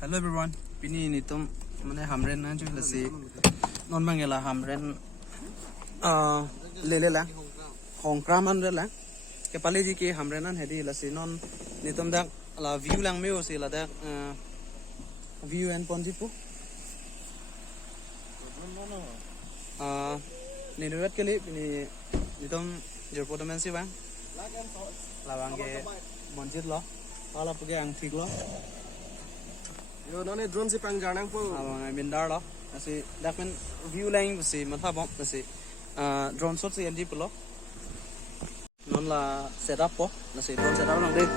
Hello everyone. Pini ni tum mane hamren na jo lasi non bangela hamren le la hongkra man la ke pale ji ke hamren an hedi lasi non ni tum dak la view lang me o si la dak view and ponji pu ni nuat ke li ni tum jor potamen si bang la bang ke monjit lo ala pu ke ang thik lo yo none drone si pang janang po abang ay mindar lo kasi dakmen view lang si matha bom kasi drone shot si NG pulo non la setup po kasi drone setup lang din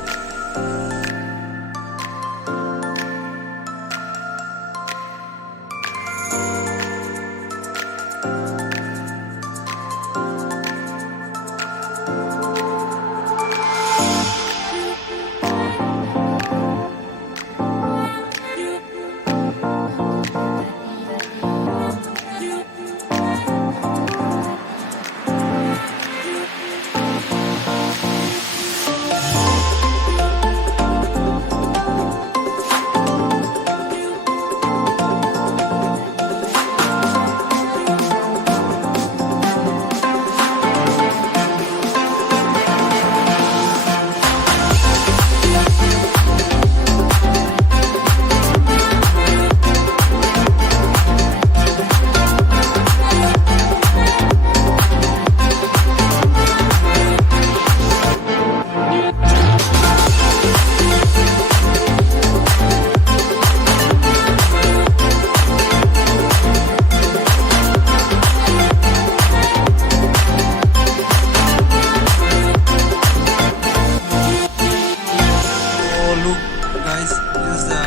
guys, this is the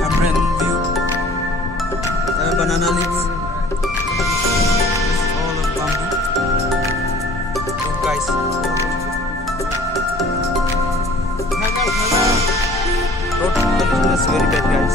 Hamren view. Banana leaves. This is all of bamboo. Look guys. Road condition is very bad guys.